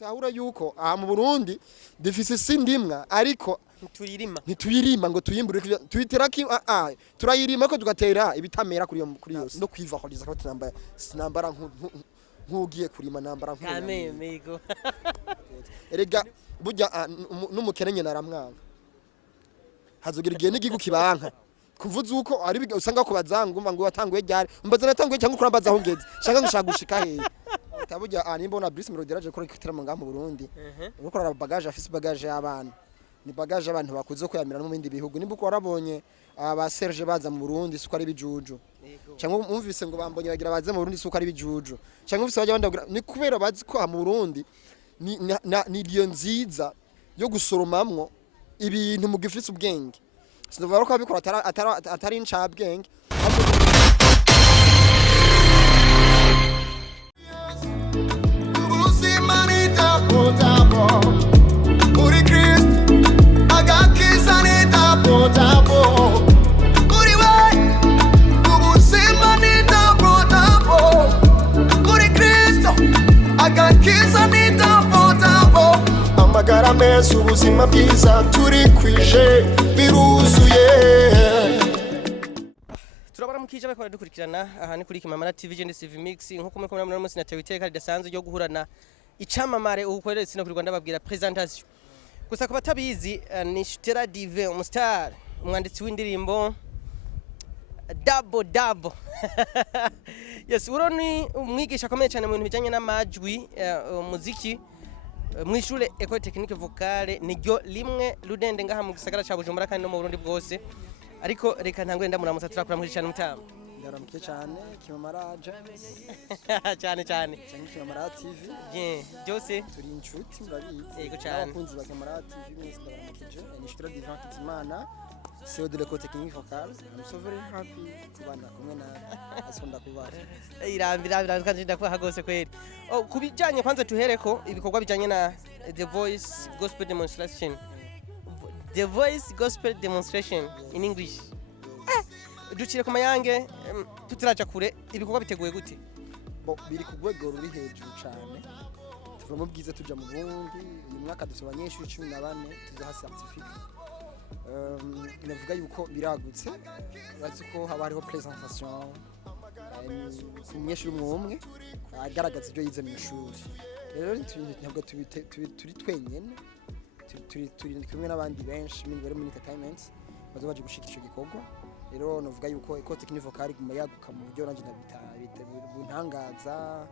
tahura yuko aha mu Burundi dufise sindimwa ariko ntituyirima ngo tuyimbure tuyitera turayirima ko tugatera ibitamera kuri yose no kwivahoriza ko sinambara nkugiye kurima nambara kamemego erega burya n'umukene nyene aramwanga hazogira igihe n'igihugu kibanka kuvuza uko ari usanga ko bazangumva ngo watanguye ryari mbaza natanguye cyangwa kurambaza aho ngeze shaka gushaka gushika he taburya nimba na Brice Melody raje ko ikitira mu Burundi uko ara bagage afise bagage y'abana ni bagage abantu bakuze ko yamira no mu bindi bihugu nimba uko warabonye aba Serge baza mu Burundi suko ari bijuju cyangwa umvise ngo bambonye bagira baze mu Burundi suko ari bijuju cyangwa umvise bajya banda ni kubera bazi ko mu Burundi ni iyo nziza yo gusoromamwo ibintu mu gifise ubwenge sinova ko abikora atari incabwenge Uri Christ agakiza nitapotabo Uri we ubuzima nitapotabo Uri Christ agakiza nitapotabo amagara meza ubuzima bwiza turi kwije biruzuye mukije bakora dukurikirana aha ni kuri Kimamara TV Gende CV Mix nko kumwe kumwe muri na tewe iteka ridasanzwe ryo guhurana icamamare ubukorere sino kuri Rwanda babwira presentation gusa ko batabizi ni Shutera Dive umustar umwanditsi w'indirimbo Double yes uroni umwigisha akomeye cyane mu bintu bijanye n'amajwi muziki mwishure Ecole Technique Vocale niryo limwe rudende ngaha mu gisagara ca Bujumbura kandi no mu Burundi bwose ariko reka ntangwe ndamuramutsa turakura muri cyane mutama ndaramutse cyane Kimamara cyane Kimamara TV byose turi inshuti murabizi yego cyane abakunzi ba Kimamara TV mwese ndabaramukije ni Shutera Divan Kitimana CEO de l'Ecole Technique Vocale I'm so very happy kubana kumwe na asonda kubara irambira kandi ndakuha gose kweri kubijanye kwanza tuhereko ibikorwa bijanye na The Voice Gospel Demonstration The Voice Gospel Demonstration in English. Ducire ku mayange tutiraca kure ibikorwa biteguye gute? Biri ku rwego ruri hejuru cyane. Tuva mu bwiza tuja mu Burundi uyu mwaka dusaba abanyeshuri 14 tuzaha certificate. Navuga yuko biragutse. Bazi ko haba hariho presentation ku munyeshuri umwe agaragaza ibyo yize mu ishuri. Rero ntabwo turi twenyene. Turi kumwe n'abandi benshi bari muri entertainment baje gushika ico gikorwa rero novuga yuko Ecole Technique Vocale guma yaguka mu buryo nanje ndabita buntangaza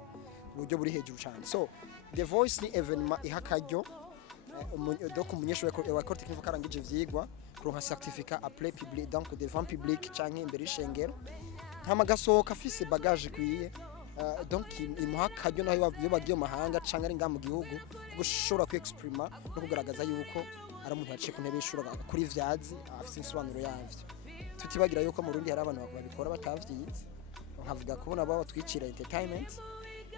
buryo buri hejuru cyane so The Voice ni evenement ihakaryo donc umunyeshuri wa Ecole Technique Vocale angije vyigwa kuronka certificat après public donc devant public canke imbere y'ishengero nkamagasohoka afise bagage kwiye donc imuha karyo naho iyo bagiye mu mahanga canke ari nga mu gihugu gushobora kwexprima no kugaragaza yuko ari umuntu yaciye ku ntebe y'ishuri kuri vyazi afite insobanuro yavyo tutibagira yuko mu Burundi hari abantu babikora batavyize nkavuga kubona baba twicira entertainment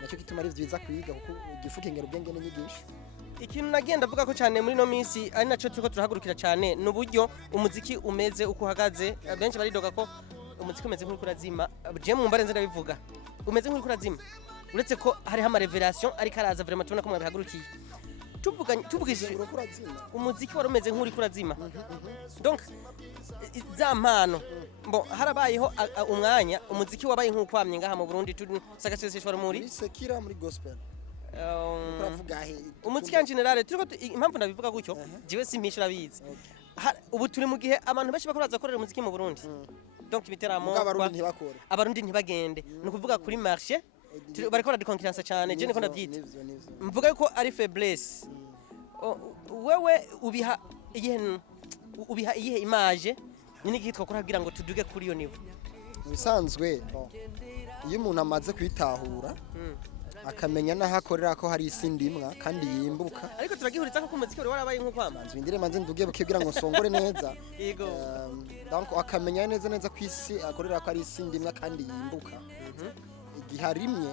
nacyo kituma ari vyiza kwiga kuko gifuka ingero bwenge n'inyigisho ikintu nagenda avuga ko cyane muri no minsi ari naco turiko turahagurukira cyane n'uburyo umuziki umeze uko uhagaze benshi baridoga ko umuziki umeze nk'uri kurazima je mu mbare nze ndabivuga umeze nk'uri kurazima uretse ko hari ama revelation ari karaza vraiment tubona ko mwabihagurukiye tuvugishije umuziki wari umeze nk'uri kurazima donc za mpano harabayeho umwanya umuziki wabaye nk'ukwamye ngaha mu Burundi sagaseseshwa muri sekira muri gospel uravuga he umuziki en general turiko impamvu ndabivuga gutyo jiwe simishura bizi ubu turi mu gihe abantu benshi bakora zakorera umuziki mu Burundi donc ibiteramo abarundi ntibagende no kuvuga kuri marché bariko de concurrence cyane je niko ndavyita mvuga yuko ari faiblesse wewe ubiha iyihe image nyine gitwa kugira ngo tuduge kuri yo niveau bisanzwe iyo umuntu amaze kwitahura akamenya naho akorera ko hari isindimwa kandi yimbuka ariko turagihuriza ko umuziki warabaye nko kwamanza indire manze ndugiye bukibwira ngo songore neza yego donc akamenya neza ko isi akorera ko ari isindimwa kandi yimbuka igiharimye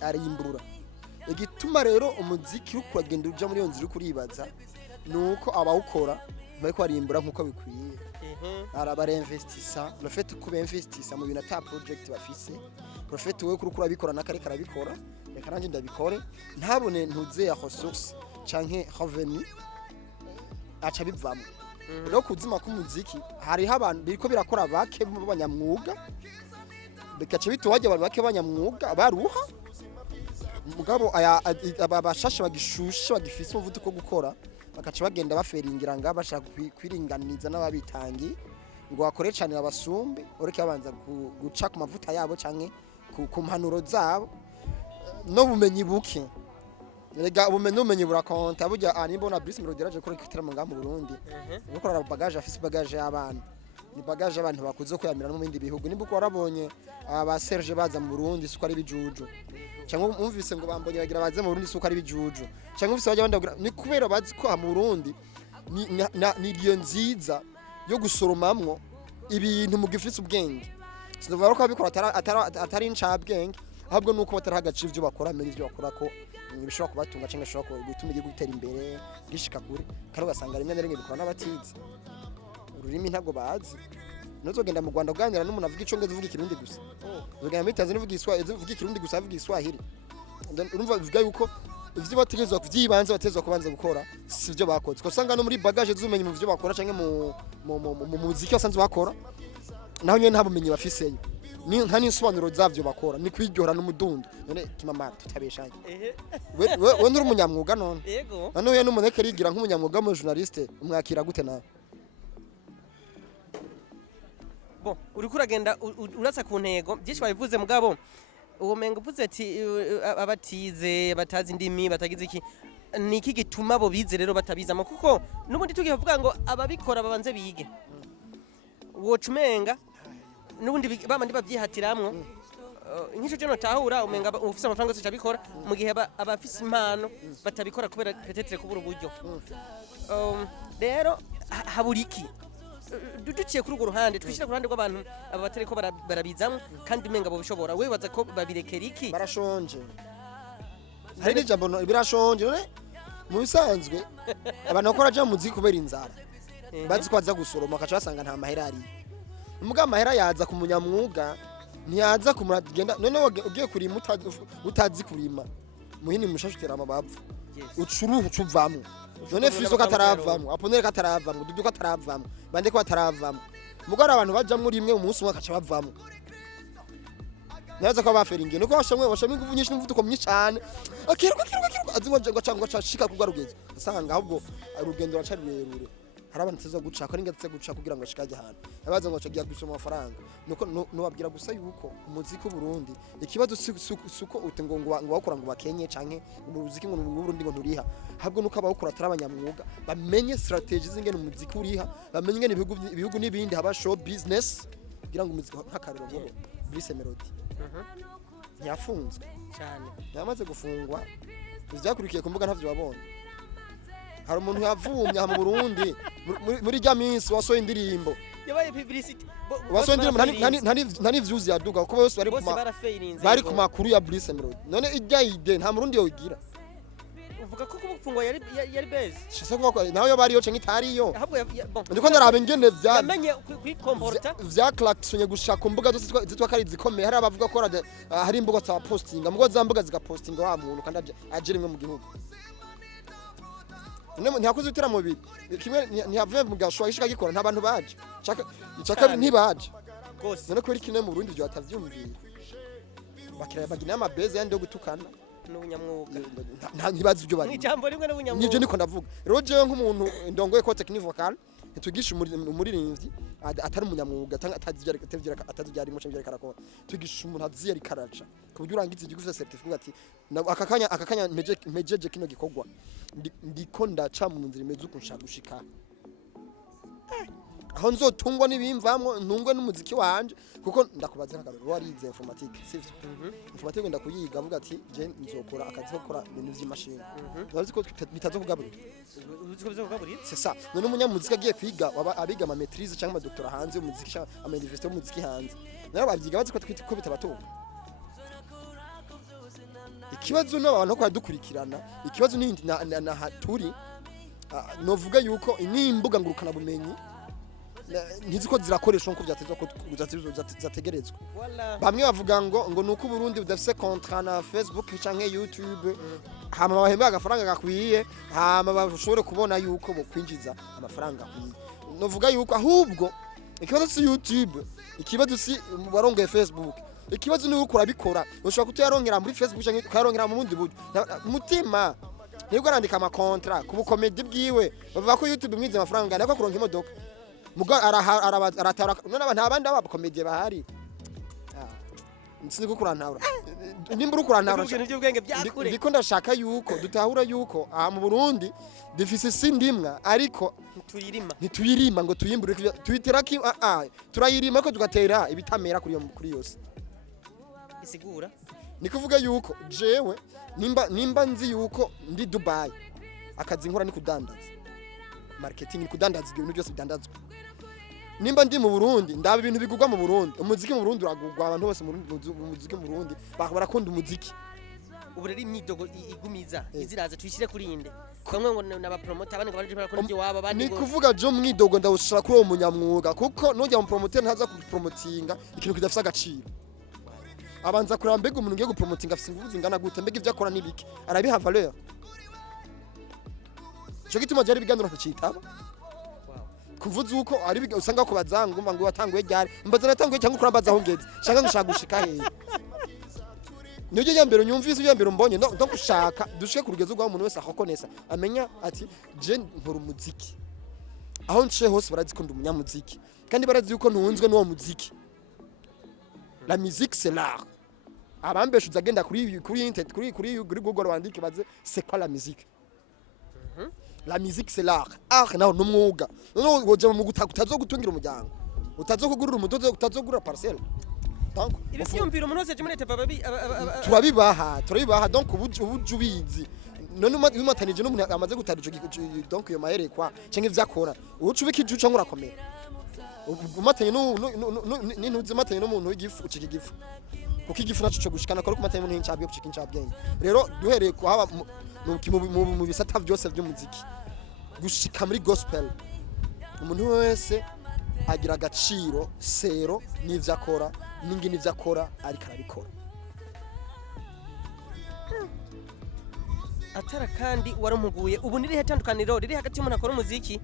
ari imburura igituma rero umuziki ukagenda uja muri yo nzira kuribaza nuko abawukora bariko arimbura nkuko bikwiye arabareinvestissa le fait ko beinvestissa mu bintu ata project bafise le fait we kuri kurabikora nakare karabikora reka nanjye ndabikore ntabone ntuze ya ressource canke revenu aca bivamo rero kuzima k'umuziki hariho abantu biriko birakora bake b'abanyamwuga bikaca bituwaje abantu bake b'abanyamwuga baruha mugabo abashasha bagishusha bagifise umuvuduko gukora bakaca bagenda baferingira nga bashaka kwiringaniza n'ababitangi ngo bakore cyane abasumbe ureke abanza guca ku mavuta yabo canke ku mpanuro zabo no bumenyi buke rega ubumenyi burakonta burya nimbona Bruce Melody yaraje kuri kitaramo nga mu Burundi gukora bagage afise bagage y'abana ni bagage abantu bakuze kuyamira no mu bindi bihugu nimba uko warabonye aba Serge baza mu Burundi suko ari bijuju cyangwa umvise ngo bambonye bagira baze mu Burundi suko ari bijuju cyangwa umvise bajya banda ni kubera bazi ko mu Burundi ni iyo nziza yo gusoromamwo ibintu mu gifise ubwenge sinova ko babikora atari incabwenge ahubwo nuko batarahagaca ivyo bakora mbere ivyo bakora ko bishobora kubatunga cyangwa bishobora gutuma igihugu gutera imbere gishika kure kandi ugasanga rimwe na rimwe bikora n'abatizi ururimi ntago bazi nuzogenda mu Rwanda uganira n'umuntu avuga icongereza uvuga ikirundi gusa uzogenda muri Tanzania uvuga ikirundi gusa avuga Iswahili urumva bivuga yuko ivyo bategezwa kuvyibanza batezwa kubanza gukora sivyo bakoze ko usanga no muri bagage z'umenye mu vyo bakora cyangwa mu muziki wasanzwe bakora naho nyene nta bumenyi bafiseyo ni nka n'insobanuro zavyo bakora ni kwiryohera n'umudundo none kimama tutabeshanye we nduri umunyamwuga none yego none uye n'umuneke rigira nk'umunyamwuga mu journaliste umwakira gute nawe bo uri kuragenda urasa ku ntego byinshi babivuze mugabo uwo menga uvuze ati abatize batazi indimi batagize iki niki gituma bo bize rero batabizamo kuko nubundi tugiye kuvuga ngo ababikora babanze bige wocumenga nubundi bamandi bavyihatiramwo nk'ico cyo notahura umenga ufise amafaranga yose cyabikora mu gihe abafise impano batabikora kubera petetre kubura uburyo rero haburiki duciye kuri urwo ruhande twishira ku ruhande rw'abantu aba batereko barabizamwe kandi umenga bo bishobora we baza ko babirekera iki barashonje hari n'ijambo birashonje none mu bisanzwe abantu bakora je muziki kubera inzara bazi ko baza gusoroma akaca basanga nta mahera ari umuga amahera yaza ku munyamwuga ntiyaza kumuragenda none ugiye kurima utazi kurima muhini mushashukira amabapfu ucuruhu cuvamwe none fiso kataravamwe aponere kataravamwe dudu kataravamwe bande ko kataravamwe mugara abantu bajamwe rimwe umunsi umwe akaca bavamwe naza ko baferinge nuko bashamwe ingufu nyinshi n'umuvuduko mwinshi cyane akiruka azimo ngo cashika kugarugeza asanga ahubwo urugendo racari rurerure harabantu teza guca ko ningatse guca kugira ngo ashikaje ahantu abaza ngo cagiye gusoma amafaranga nuko nubabwira gusa yuko umuziki Burundi ikibazo suko utengo ngo bakora ngo bakenye canke umuziki ngo mu Burundi ngo nturiha habwo nuko abawukora tarabanyamwuga bamenye strategies zingene umuziki uriha bamenye ngene ibihugu nibindi haba show business kugira ngo umuziki nkakarero ngo Bruce Melody ntiyafunzwe cyane yamaze gufungwa ivyakurikiye ku mbuga ntavyo wabonye hari umuntu yavumye mu Burundi muri rya minsi wasoye indirimbo yabaye publicity wasoye indirimbo ntani views yaduga kuko bose bari ku makuru ya Bruce Melody none ijya ide nta murundi yogira uvuga ko kubufungwa yari base shise kuko naho yo bariyo cenye itariyo ahubwo ndiko ndarabe ngene yamenye kwikomporta vya klaxonye gushaka ku mbuga zose zitwa kari zikomeye hari abavuga ko hari imbuga za postinga mugo za mbuga zigapostinga wa muntu kandi aje rimwe mu gihugu ntiyakoze ibitaramo bibiri kimwe ntiyavuye mu gashowa ishaka gikora nta bantu baje icaka ntibaje none kubera kimwe mu Burundi byo batavyumviye bakira bagina amabeze yandi yo gutukana n'ubunyamwuga ntibazi ibyo bari n'ijambo rimwe n'ubunyamwuga nivyo niko ndavuga rero jewe nk'umuntu ndongoye ko technique vocale tugisha umuririmbyi atari umunyamwuga atazibyari mu cyangwa karakora tugisha umuntu aziyari karaca ku buryo urangiza igigufa certificate ati akakanya mejeje kino gikogwa ndiko ndaca mu nzira imeze uko nshaka gushika aho nzotungwa n'ibimvamwo ntungwe n'umuziki wanje kuko ndakubaza nk'akarero warize informatique sivyo informatique ndakuyiga avuga ati je nzokora akazi ko gukora ibintu by'imashini urazi ko bitazo kugaburira c'est ça none umunyamuziki agiye kwiga abiga ama maîtrise cyangwa ama doctorat hanze y'umuziki cyangwa ama université y'umuziki hanze nabo babyiga bazi ko bitabatunga ikibazo n'abantu ko dukurikirana ikibazo n'indi na haturi novuga yuko imbuga ngurukana bumenyi ntizi ko zirakoreshwa nkuko zategerezwa. Voilà. Bamwe bavuga ngo nuko Burundi budafise contrat na Facebook canke YouTube hama bahemba agafaranga gakwiye hama bashobore kubona yuko bo kwinjiza amafaranga akwiye. Novuga yuko ahubwo ikibazo si YouTube, ikibazo si warongeye Facebook, ikibazo ni uko urabikora ushobora kutayarongera muri Facebook canke ukayarongera mu bundi buryo. Mutima nibwo arandika ama contrat ku bukomedi bwiwe bavuga ko YouTube mwize amafaranga nako kuronka imodoka muga aratara none nta bandi abakomedi bahari. Nsinzi kukurantara nimba ukurantara Ibyo bwenge byakure. ndiko ndashaka yuko dutahura yuko mu Burundi dufise sindimwa ariko ntituyirima ngo tuyimbure tuyitera ki turayirima ko tugatera ibitamera kuri yose. Isigura ni kuvuga yuko jewe nimba nzi yuko ndi Dubai akazi nkora ni kudandaza marketing, ni kudandaza ibintu byose bidandazwa. Nimba ndi mu Burundi ndaba ibintu bigugwa mu Burundi, umuziki mu Burundi uragugwa, abantu bose mu muziki mu Burundi barakunda umuziki. ubu rero imyidogo igumiza iziraza tuyishire kuri inde bamwe ngo naba promoter abandi ngo baje barakora ibyo waba bandi ni kuvuga jo mwidogo ndawushira kuri uwo munyamwuga kuko nujya mu promoter ntaza kupromotinga ikintu kidafisa agaciro. Abanza kuramba mbega umuntu ngiye gupromotinga afise ingufu zingana gute, mbega ivyo akora nibiki arabiha valeur. Cyo gituma jari biganiro ntucitaba kuvuza uko ari usanga ko bazangu ngo watanguye ryari mbaza natanguye cyangwa kurambaza aho ngeze shaka ngushaka gushika hehe. Nijye yambere nyumvise yambere mbonye ndo gushaka dushike ku rugezo rwa umuntu wese akokonesa amenya ati je nkora umuziki aho nce hose barazi ko ndi umunyamuziki kandi barazi yuko ntunzwe n'uwo muziki. La musique c'est l'art. Abambeshe uzagenda kuri internet kuri Google wandike baze c'est quoi la musique. La musique c'est l'art. Art naho numwuga. None woje mu utazogutungira umuryango. Utazokugurira umudodo utazogurira parcelle. Donc ibiyumvira umuntu wese muri teva babi turabibaha donc ubujubizi. None umatanije n'umuntu amaze gutarije donc yo maherekwa cyangwa ivyakora. Ucubika ijuca nkurakomera. Umatanye n'intuzi matanye n'umuntu w'igifu ucika igifu. Kuko igifu naco cyo gushikana ko kumatanye n'umuntu incabwe gucika incabwenge. Rero duhereye ko haba mu bisata byose by'umuziki gushika muri gospel umuntu wese agira agaciro sero n'ivyo akora ningi n'ivyo akora ariko arabikora. atara kandi warampuguye ubu niri hetandukaniro riri hagati y'umuntu akora umuziki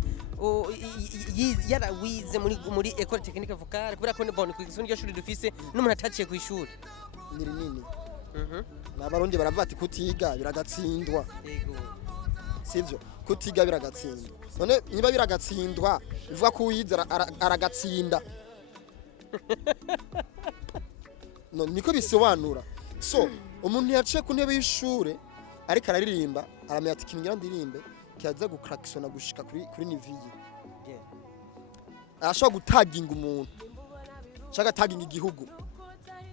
yarawize muri école technique vocale kubera ko bon kwisuni ryo shuri dufise n'umuntu ataciye ku ishuri nini n'abarundi baravuga ati kutiga biragatsindwa. Yego sivyo kutiga biragatsindwa. None niba biragatsindwa bivuga ko uyizera aragatsinda. No niko bisobanura. So umuntu yaciye ku ntebe y'ishure ariko araririmba aramenya ati kingira ndirimbe kiyaza gucracksona gushika kuri niviye. Ashaka gutaginga umuntu shaka taginga igihugu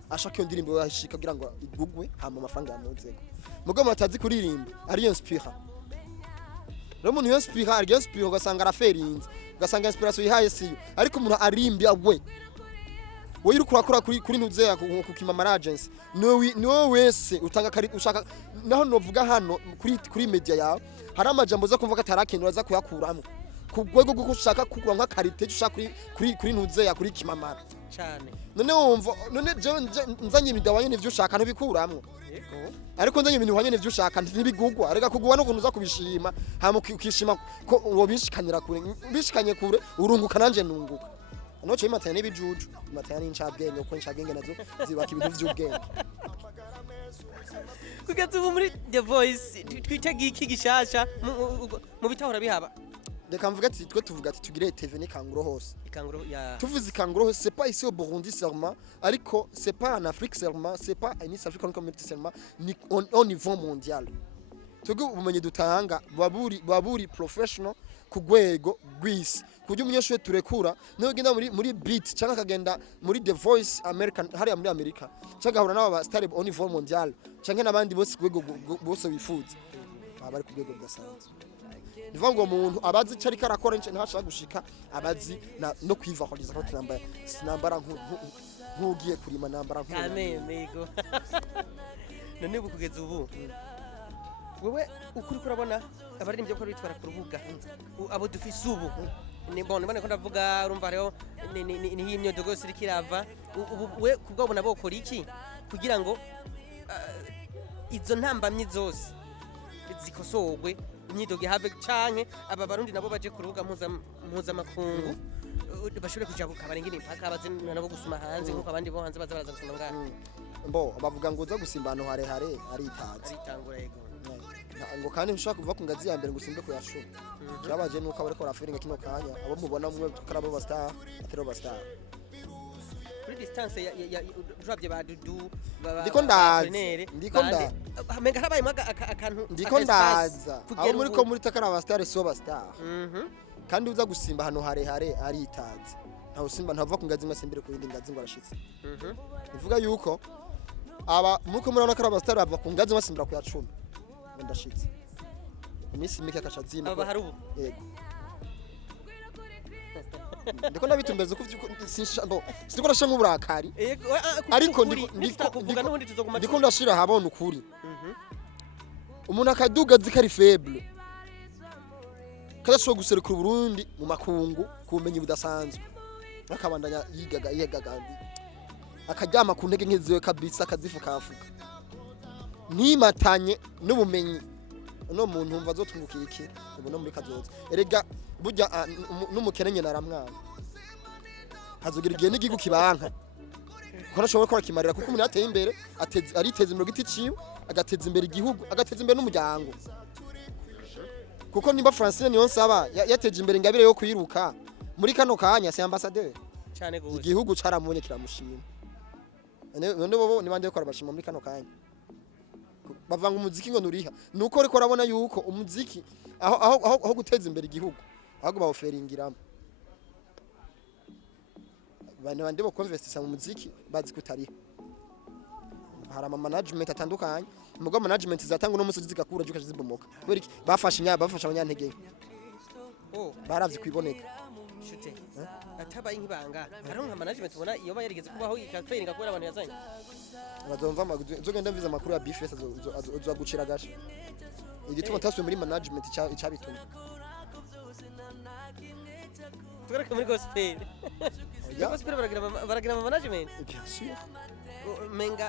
ashaka iyo ndirimbo yashika kugira ngo igugwe hama amafaranga yamuzeko mugo matazi kuririmba ari inspire. Rero umuntu inspire ari inspire ugasanga araferinze ugasanga inspiration yihaye siyo ariko umuntu arimbya we uri kurakora kuri ntuze ku kimama agency no wese utanga kari ushaka naho novuga hano kuri media yawe hari amajambo zo kumva katarakenera aza kuyakuramo ku rwego rwo gushaka kugura nka karite ushaka kuri ntuze ya kuri kimamara cyane. None wumva none nzanye imidawanye n'ivyo ushaka ntibikuramwo. Yego ariko nzanye ibintu wanye n'ivyo ushaka ntibigugwa arega kugwa no kuntu uza kubishima hama ukishima ko uwo bishikanira kure bishikanye kure urunguka nanje nunguka. Anoche imatanye n'ibijuju imatanye n'incabwenge uko incabwenge nazo zibaka ibintu vy'ubwenge. kugeza ubu muri The Voice twitega iki gishasha mu bitahora bihaba. Reka mvuga ati twe tuvuga ati tugire TV ni kanguro hose. Ikanguro ya tuvuze ikanguro c'est pas ici au Burundi seulement ariko c'est pas en Afrique seulement c'est pas en East African Community seulement ni au niveau mondial. Tugu ubumenye dutanga baburi professional ku gwego gwisi kujya umunyeshuri turekura no genda muri beat cyangwa kagenda muri The Voice American hari muri America cyangwa hura n'aba star au niveau mondial cyangwa nabandi bose gwego bose bifuza abari ku gwego bwasanzwe. Nivuga ngo umuntu abazi cari karakora nce ntashaka gushika abazi no kwivahoriza ko tunambara sinambara nkugiye kurima nambara Amen mego. None ubu kugeza ubu wewe ukuri kurabona abaririmbyi ko bitwara ku rubuga abo dufise ubu ni bon bane ko ndavuga urumva rero ni himyodogo yose irikirava we kubwo bona bokora iki kugira ngo izo ntambamye zose zikosogwe imyidogo have canke aba barundi nabo baje ku rubuga mpuza makungu bashobore kujabuka barengera impaka baze nabo gusuma hanze nkuko abandi bo hanze baza baraza gusuma ngaha mbo bavuga ngo uza gusimba ahantu harehare aritaza aritangura yego ngo kandi ushaka kuva ku ngazi ya mbere ngo usimbe ku yashura cyabaje nuko abariko barafiringa kino kanya abo mubona mwe tukarabo ba star atero ba star kuri distance ya urabye ba dudu ndiko ndaza menga habaye akantu ndiko ndaza abo muri ko muri takara ba star so ba star kandi uza gusimba ahantu harehare aritaza nta usimba ntava ku ngazi masimbire ku yindi ngazi ngo arashitse bivuga yuko aba muko murabona ko aba star bava ku ngazi masimbira ku ya 10 ndashitse imisi mike akashazina aba harubu yego ndiko nabitumbeza ko siniko nashanka uburakari ariko ndiko ndashira habona ukuri umuntu akaduga zikari faible kadashobora guserukira Burundi mu makungu kumenye budasanzwe akabandanya yigaga akaryama ku ntege nkeziwe kabisa akazifukafuka ntimatanye n'ubumenyi no muntu umva azotwungukira iki ubu no muri kazoza erega burya n'umukene nyene aramwana hazogira igihe n'igihugu kibanka ko nashobora gukora kimarira kuko umuntu yateye imbere ariteza imbere giti ciwe agateza imbere igihugu agateza imbere n'umuryango kuko nimba Francine niyo nsaba yateje imbere ingabire yo kwiruka muri kano kanya si ambassadeur cyane gose igihugu caramunye kiramushima none bobo nibande ko arabashima muri kano kanya bavanga umuziki ngo nuriha nuko riko rabona yuko umuziki aho guteza imbere igihugu ahubwo bawoferingira bande bo convestisa mu muziki bazi kutariha hari ama management atandukanye mugo management zatanga no musozi zigakura juka zibomoka kubera iki bafashe abanyantege baravye kwiboneka shute atabaye nkibanga aronka management ubona iyo bayerigeze kubaho ikaferinga kubera abantu yazanye bazomva zogenda mviza makuru ya BFS azogucira gasha igituma taswe muri management icabituma tugaraka muri gospel gospel baragira management bien sûr menga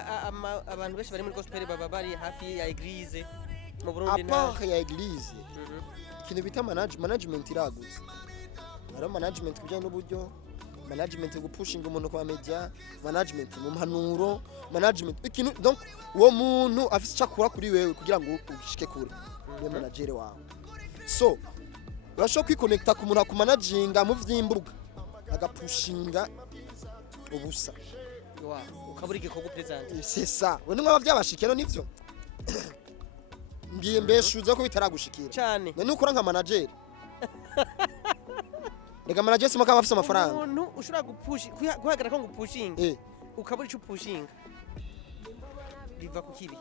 abantu benshi bari muri gospel baba bari hafi ya eglise mu Burundi na apa ya eglise ikintu bita management iragutse ari management kujya n'uburyo management gupushinga umuntu kwa media management mu mpanuro management ikintu donc uwo muntu afite cyakura kuri wewe kugira ngo ushike kure ni manager wawe so urashobora kwiconnecta ku muntu akumanaginga mu vyimbuga agapushinga ubusa ukabura igikoko present c'est ça wone mwaba byabashikero nivyo ngiye mbeshuza ko bitaragushikira cyane none ukora nka manager Ega manager sima kama afisa amafaranga. Umuntu ushobora guhagarara ko ngupushinga. Ukabura ico pushinga. Biva ku kibi.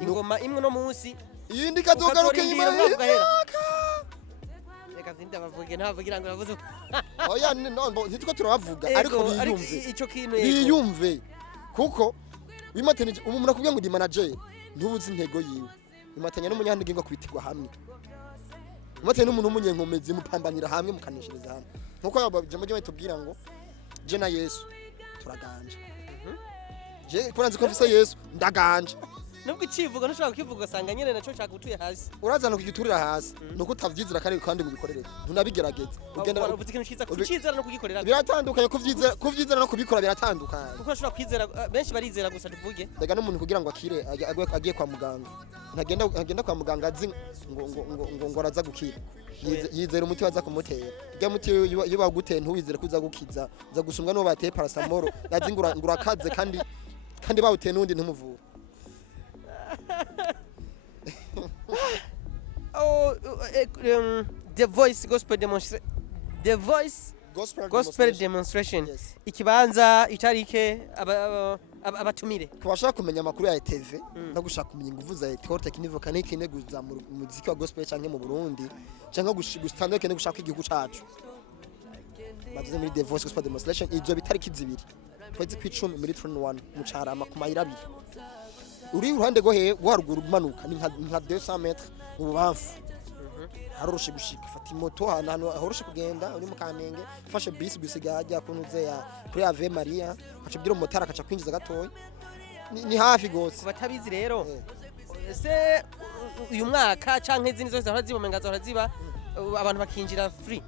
Ingoma imwe no munsi. Iyindi kazogaruke nyuma. Reka zinda bavuge ntavugira ngo navuze. Oya ntituko turabavuga ariko biyumve. Ico kintu biyumve. Kuko bimatenije umuntu akubwiye ngo ndi manager ntubuzi intego yiwe. Bimatanya n'umunyandege ngo kwitirwa hamwe. Mate n'umuntu umunyenkomezi mupambanira hamwe mukaneshereza hamwe nkuko yabajemo je batubwira ngo je na Yesu turaganje je kuranze ko mfise Yesu ndaganje nubwo icivuga ntushaka kukivuga sanga nyene naco cyagutuye hasi urazana kugiturira hasi nuko utavyizira kandi mubikorere ntunabigerageze ugenda uvuze ikintu ciza kucizera no kugikorera biratandukanye kuvyizera no kubikora biratandukanye kuko ashobora kwizera benshi barizera gusa tuvuge daga n'umuntu kugira ngo akire agiye kwa muganga ntagenda kwa muganga azi ngo araza gukira yizera umuti waza kumutera rya muti iyo baguteye ntuwizere kuza gukiza uza gusumbwa no bateye parasamoro yazi ngurakaze kandi bawuteye nundi ntumuvura The Voice Gospel Demonstration yes. Ikibanza itarike abatumire kubashaka kumenya amakuru ya TV no gushaka kumenya ingufu za Ecole Technique Volcanique ne guzamura umuziki wa gospel canke mu Burundi canke gustandukanye ne gushaka igihugu cacu bavuze muri The Voice Gospel Demonstration izo bitariki zibiri kwezi kw'icumi muri 21 mu Carama ku mayira abiri uri uruhande rwo haruguru umanuka ni nka 200 metres mu bubamfu haroroshe gushika fata imoto ahantu horoshe kugenda uri mu Kamenge fashe bisi gajya kunuze ya kuri Ave Maria aca bwira umotara akaca kwinjiza gatoya ni hafi gose batabizi rero ese uyu mwaka canke izindi zose zahora zibomenga zahora ziba abantu bakinjira free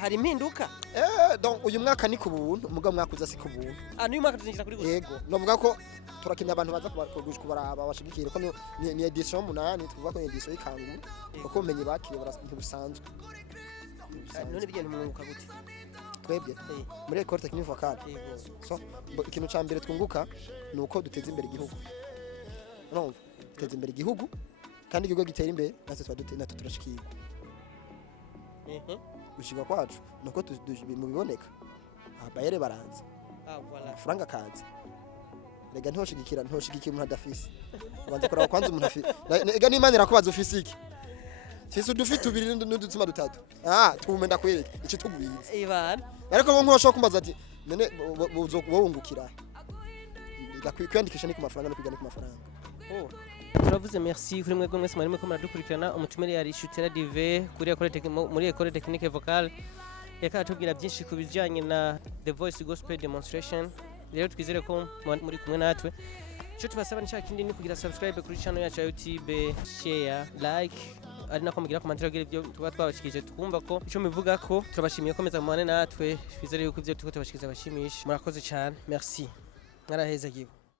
hari impinduka donc uyu mwaka ni ku buntu umugabo mwakuza si ku buntu uyu mwaka tuzinjira kuri gusa yego novuga ko turakeneye abantu baza kubaraba bashigikira ko ni edition 8 tuvuga ko ni edition y'ikanguru kuko umenye bakiye ntibusanzwe none bigenda umwunguka gute twebwe muri Ecole Technique Vocale so ikintu ca mbere twunguka nuko duteza imbere igihugu urumva duteza imbere igihugu kandi igihugu gitera imbere natwe twadutena turashikirwa gushika kwacu nuko mu biboneka abayere baranze voilà amafaranga kaze rega ntoshigikira umuntu adafise ubanza kuraba kwanza umuntu afise ega n'Imana irakubaza ufise iki fise udufite tubiri n'udutsima dutatu twume ndakwereka ico tugwiza ibana ariko bo nk'ubashaka kumbaza ati none wungukira kwiyandikisha ni ku mafaranga no kwiga ni ku mafaranga turavuze merci kuri mwebwe mwese mwarimo ko muradukurikirana umutumire yari Shutera Dive muri Ecole Technique Vocale reka atubwira byinshi ku bijyanye na The Voice Gospel Demonstration rero twizere ko muri kumwe natwe icyo tubasaba ni kindi ni kugira subscribe kuri channel yacu ya YouTube share like ari nako mugira commentaire kugira ibyo tuba twabashikije twumva ko icyo mivuga ko turabashimiye komeza mumane natwe twizere yuko ibyo tuko tubashikiza abashimisha murakoze cyane merci mwaraheza gibo